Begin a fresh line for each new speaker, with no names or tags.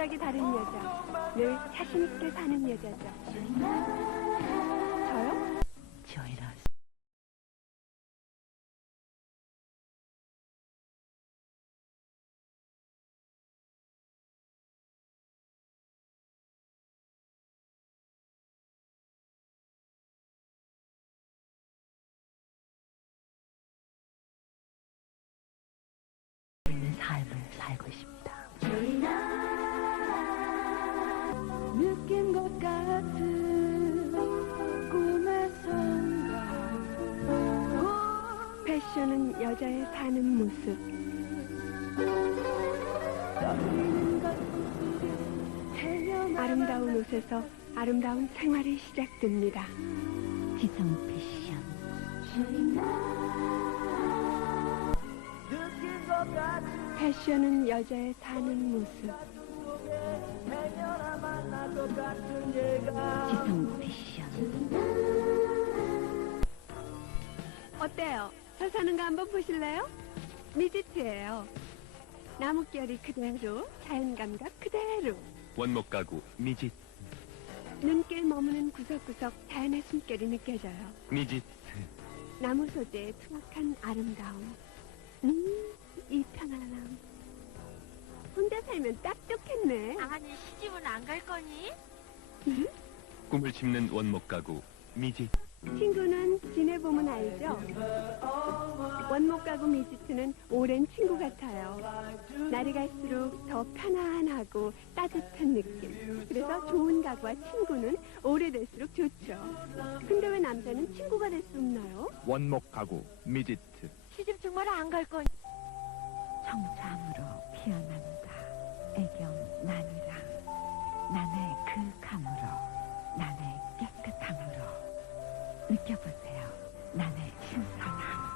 생각이 다른 여자, 늘 자신있게 사는 여자죠. 저요?
저희라. 있는 삶을 살고 싶다.
느낀 것 같은 꿈의 순간 패션은 여자의 사는 모습 아름다운 옷에서 아름다운 생활이 시작됩니다.
지성 패션.
패션은 여자의 사는 모습
지성 패션.
어때요? 저 사는 거 한번 보실래요? 미지트예요. 나뭇결이 그대로, 자연 감각 그대로.
원목 가구 미짓.
눈길 머무는 구석구석 자연의 숨결이 느껴져요.
미짓.
나무 소재의 투박한 아름다움. 이 편안함. 혼자 살면 딱 좋겠네.
아니 시집은 안 갈 거니?
꿈을 심는 원목 가구 미짓.
친구는 지내보면 알죠? 원목 가구 미지트는 오랜 친구 같아요. 날이 갈수록 더 편안하고 따뜻한 느낌. 그래서 좋은 가구와 친구는 오래될수록 좋죠. 근데 왜 남자는 친구가 될 수 없나요?
원목 가구 미지트.
시집 정말 안 갈 거니?
청참으로 피어난다. 애경 나누라. 나의 그 감으로, 나의 깨끗함으로 느껴보세요. 나의 신선함.